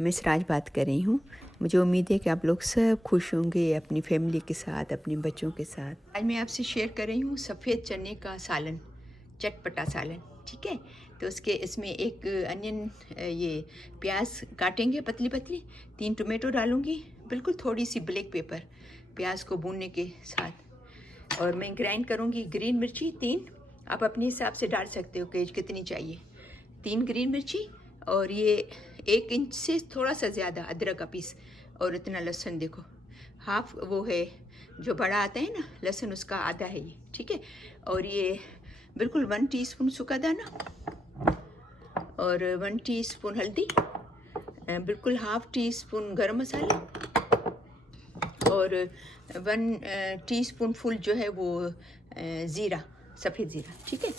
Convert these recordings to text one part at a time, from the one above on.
मैं सिराज बात कर रही हूँ। मुझे उम्मीद है कि आप लोग सब खुश होंगे अपनी फैमिली के साथ, अपने बच्चों के साथ। आज मैं आपसे शेयर कर रही हूँ सफ़ेद चने का सालन, चटपटा सालन। ठीक है, तो इसमें एक अनियन, ये प्याज काटेंगे पतली पतली, 3 टमाटो डालूँगी, बिल्कुल थोड़ी सी ब्लैक पेपर प्याज को भूनने के साथ, और मैं ग्राइंड करूँगी ग्रीन मिर्ची 3। आप अपने हिसाब से डाल सकते हो कि कितनी चाहिए। 3 ग्रीन मिर्ची, और ये 1 इंच से थोड़ा सा ज़्यादा अदरक का पीस, और इतना लहसुन देखो, हाफ वो है जो बड़ा आता है ना लहसुन, उसका आधा है ये। ठीक है, और ये बिल्कुल 1 टीस्पून सूखा दाना, और 1 टीस्पून हल्दी, बिल्कुल हाफ टीस्पून गरम मसाला, और 1 टीस्पून फुल जो है वो ज़ीरा, सफ़ेद ज़ीरा। ठीक है,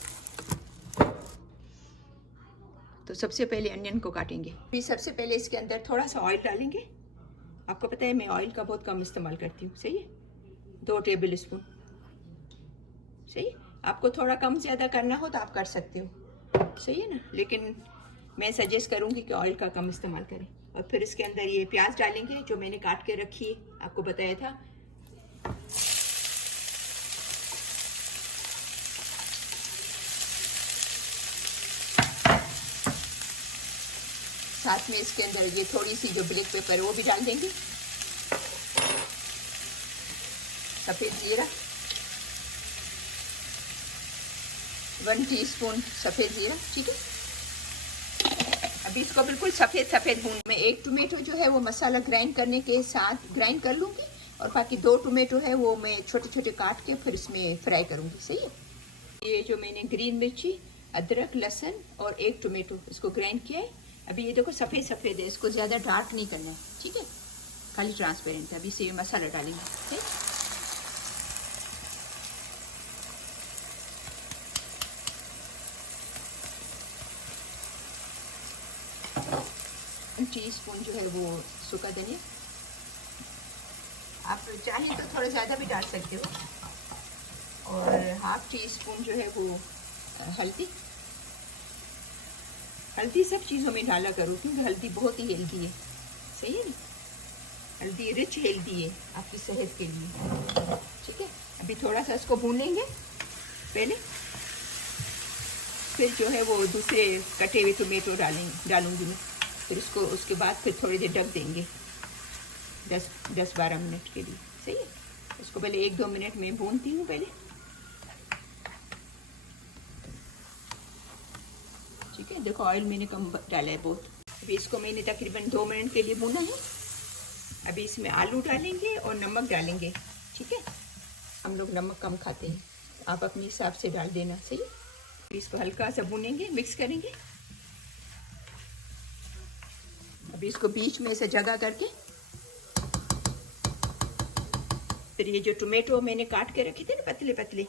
तो सबसे पहले अनियन को काटेंगे। फिर सबसे पहले इसके अंदर थोड़ा सा ऑयल डालेंगे। आपको पता है मैं ऑयल का बहुत कम इस्तेमाल करती हूँ, सही है, 2 टेबल स्पून। सही, आपको थोड़ा कम ज़्यादा करना हो तो आप कर सकते हो, सही है ना, लेकिन मैं सजेस्ट करूँगी कि ऑयल का कम इस्तेमाल करें। और फिर इसके अंदर ये प्याज डालेंगे जो मैंने काट के रखी है, आपको बताया था। साथ में इसके अंदर ये थोड़ी सी जो ब्लैक पेपर है वो भी डाल देंगे, सफ़ेद जीरा, 1 टीस्पून सफ़ेद जीरा। ठीक है, अभी इसको बिल्कुल सफ़ेद भून में 1 टमाटो जो है वो मसाला ग्राइंड करने के साथ ग्राइंड कर लूँगी, और बाकी 2 टमाटो है वो मैं छोटे छोटे काट के फिर इसमें फ्राई करूँगी। सही है, ये जो मैंने ग्रीन मिर्ची, अदरक, लहसुन और 1 टमाटो इसको ग्राइंड किया है। अभी ये देखो सफ़ेद है, इसको ज़्यादा डार्क नहीं करना है। ठीक है, खाली ट्रांसपेरेंट है। अभी से ये मसाला डालेंगे। ठीक, टीस्पून जो है वो सूखा धनिया, आप चाहे तो थोड़ा ज़्यादा भी डाल सकते हो, और हाफ टीस्पून जो है वो हल्दी। हल्दी सब चीज़ों में डाला करो क्योंकि हल्दी बहुत ही हेल्दी है, सही है ना, हल्दी रिच हेल्दी है आपकी सेहत के लिए। ठीक है, अभी थोड़ा सा इसको भून लेंगे पहले, फिर जो है वो दूसरे कटे हुए टमाटो डालूंगी मैं, फिर इसको उसके बाद फिर थोड़ी देर ढक देंगे 10-12 मिनट के लिए। सही है, इसको पहले 1-2 मिनट में भूनती हूँ पहले। ठीक है, देखो ऑयल मैंने कम डाला है बहुत। अभी इसको मैंने तकरीबन 2 मिनट के लिए भूना है। अभी इसमें आलू डालेंगे और नमक डालेंगे। ठीक है, हम लोग नमक कम खाते हैं, आप अपने हिसाब से डाल देना। सही, इसको हल्का सा भूनेंगे, मिक्स करेंगे। अभी इसको बीच में से जगह करके फिर ये जो टमाटो मैंने काट के रखे थे ना पतले पतले,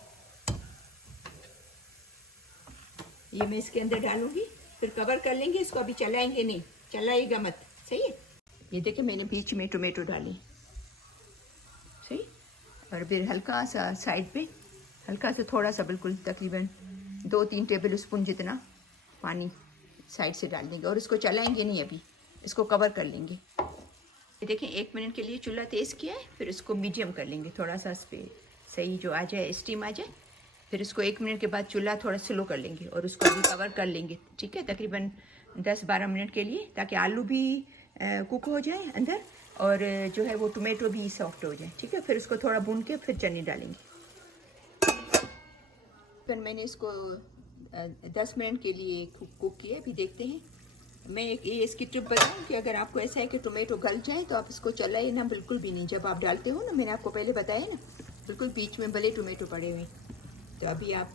ये मैं इसके अंदर डालूंगी, फिर कवर कर लेंगे इसको। अभी चलाएंगे नहीं, चलाएगा मत। सही है, ये देखिए मैंने बीच में टमाटो डाली। सही, और फिर हल्का सा साइड पे, हल्का सा थोड़ा सा, बिल्कुल तकरीबन 2-3 टेबल स्पून जितना पानी साइड से डाल देंगे, और इसको चलाएंगे नहीं, अभी इसको कवर कर लेंगे। ये देखें 1 मिनट के लिए चूल्हा तेज़ किया है, फिर इसको मीडियम कर लेंगे, थोड़ा सा इस पर सही जो आ जाए, स्टीम आ जाए। फिर इसको 1 मिनट के बाद चूल्हा थोड़ा स्लो कर लेंगे, और उसको अभी कवर कर लेंगे। ठीक है, तकरीबन 10-12 मिनट के लिए, ताकि आलू भी कुक हो जाए अंदर, और जो है वो टमाटो भी सॉफ्ट हो जाए। ठीक है, फिर उसको थोड़ा भून के फिर चने डालेंगे। फिर मैंने इसको 10 मिनट के लिए कुक किया। अभी देखते हैं। मैं ये इसकी टिप बताऊं कि अगर आपको ऐसा है कि टमाटो गल जाए तो आप इसको चलाइए ना, बिल्कुल भी नहीं। जब आप डालते हो ना, मैंने आपको पहले बताया ना, बिल्कुल बीच में भले टमाटो पड़े हुए, तो अभी आप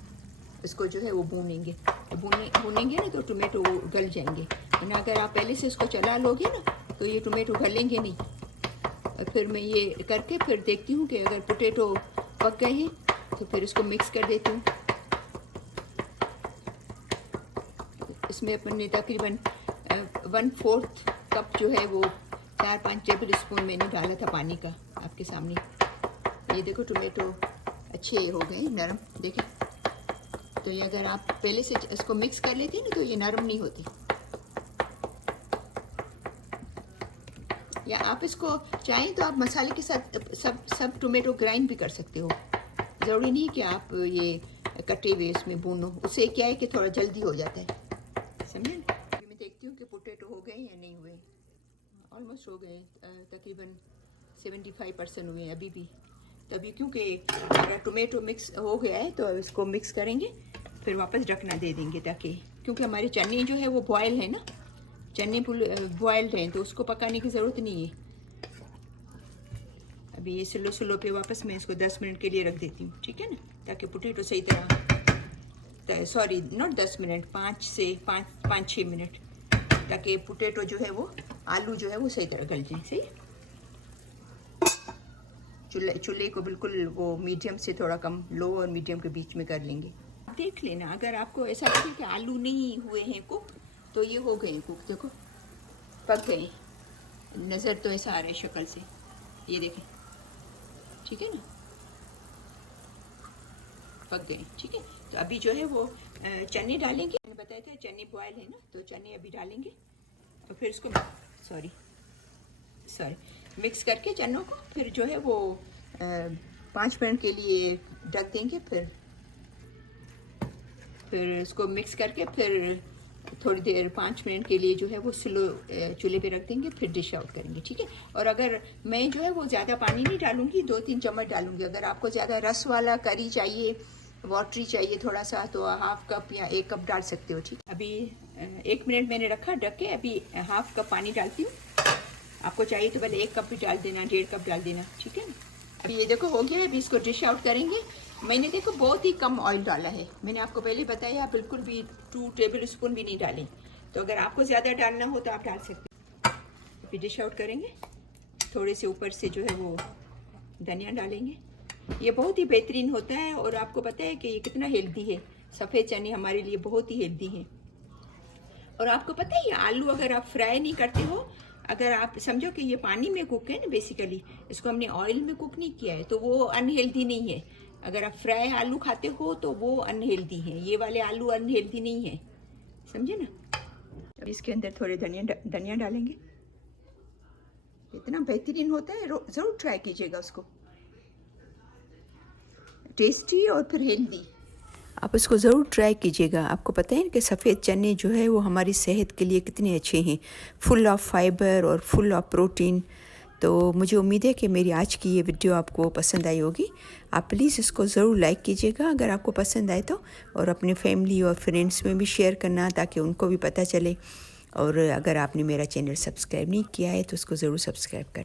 इसको जो है वो भूनेंगे ना, तो टमाटो वो गल जाएंगे। वरना अगर आप पहले से इसको चला लोगे ना तो ये टमाटो गलेंगे नहीं। और फिर मैं ये करके फिर देखती हूँ कि अगर पोटैटो पक गए हैं तो फिर इसको मिक्स कर देती हूँ। इसमें अपन ने तकरीबन 1/4 कप जो है वो 4-5 टेबल स्पून मैंने डाला था पानी का, आपके सामने। ये देखो टमाटो अच्छे हो गए नरम, देखें। तो ये अगर आप पहले से इसको मिक्स कर लेते हैं ना तो ये नरम नहीं होते। या आप इसको चाहें तो आप मसाले के साथ सब टोमेटो ग्राइंड भी कर सकते हो। ज़रूरी नहीं कि आप ये कटे हुए इसमें भूनो, उससे क्या है कि थोड़ा जल्दी हो जाता है, समझे ना। अभी मैं देखती हूँ कि पोटैटो हो गए या नहीं हुए। ऑलमोस्ट हो गए, तकरीबन 75% हुए अभी भी। तभी क्योंकि अगर टोमेटो मिक्स हो गया है तो इसको मिक्स करेंगे, फिर वापस ढकना दे देंगे, ताकि क्योंकि हमारे चने जो है वो बॉयल है ना, चने बॉयल्ड हैं तो उसको पकाने की ज़रूरत नहीं है। अभी ये स्लो पे वापस मैं इसको 10 मिनट के लिए रख देती हूँ, ठीक है ना, ताकि पोटैटो सही तरह, सॉरी नॉट 10 मिनट, 5-6 मिनट, ताकि पोटैटो जो है वो, आलू जो है वो सही तरह गल जाए। सही, चूल्हे को बिल्कुल वो मीडियम से थोड़ा कम, लो और मीडियम के बीच में कर लेंगे। देख लेना, अगर आपको ऐसा लगे कि आलू नहीं हुए हैं कुक, तो ये हो गए कुक, देखो पक गए, नज़र तो ऐसा आ रहा है शक्ल से, ये देखें, ठीक है ना, पक गए, ठीक है। तो अभी जो है वो चने डालेंगे, मैंने बताया था चने बॉयल है ना, तो चने अभी डालेंगे और फिर इसको सॉरी मिक्स करके चनों को, फिर जो है वो 5 मिनट के लिए ढक देंगे, फिर इसको मिक्स करके फिर थोड़ी देर 5 मिनट के लिए जो है वो स्लो चूल्हे पे रख देंगे, फिर डिश आउट करेंगे, ठीक है। और अगर मैं जो है वो ज़्यादा पानी नहीं डालूंगी, 2-3 चम्मच डालूंगी। अगर आपको ज़्यादा रस वाला करी चाहिए, वाटरी चाहिए थोड़ा सा, तो हाफ कप या 1 कप डाल सकते हो, ठीक। अभी 1 मिनट मैंने रखा ढक के, अभी हाफ कप पानी डालती हूँ। आपको चाहिए तो पहले 1 कप भी डाल देना, 1.5 कप डाल देना, ठीक है ना। अभी ये देखो हो गया है, अभी इसको डिश आउट करेंगे। मैंने देखो बहुत ही कम ऑयल डाला है, मैंने आपको पहले बताया, बिल्कुल भी 2 टेबल स्पून भी नहीं डालें। तो अगर आपको ज़्यादा डालना हो तो आप डाल सकते हैं। अभी डिश आउट करेंगे, थोड़े से ऊपर से जो है वो धनिया डालेंगे। ये बहुत ही बेहतरीन होता है, और आपको पता है कि ये कितना हेल्दी है। सफ़ेद चने हमारे लिए बहुत ही हेल्दी हैं। और आपको पता है ये आलू अगर आप फ्राई नहीं करते हो, अगर आप समझो कि ये पानी में कुक है ना, बेसिकली इसको हमने ऑयल में कुक नहीं किया है, तो वो अनहेल्दी नहीं है। अगर आप फ्राई आलू खाते हो तो वो अनहेल्दी है, ये वाले आलू अनहेल्दी नहीं है, समझे ना। अब इसके अंदर थोड़े धनिया डालेंगे, इतना बेहतरीन होता है, ज़रूर ट्राई कीजिएगा उसको, टेस्टी और फिर हेल्दी। आप इसको ज़रूर ट्राई कीजिएगा। आपको पता है कि सफ़ेद चने जो है वो हमारी सेहत के लिए कितने अच्छे हैं, फुल ऑफ फाइबर और फुल ऑफ प्रोटीन। तो मुझे उम्मीद है कि मेरी आज की ये वीडियो आपको पसंद आई होगी। आप प्लीज़ इसको ज़रूर लाइक कीजिएगा अगर आपको पसंद आए तो, और अपने फैमिली और फ्रेंड्स में भी शेयर करना, ताकि उनको भी पता चले। और अगर आपने मेरा चैनल सब्सक्राइब नहीं किया है तो उसको ज़रूर सब्सक्राइब करें।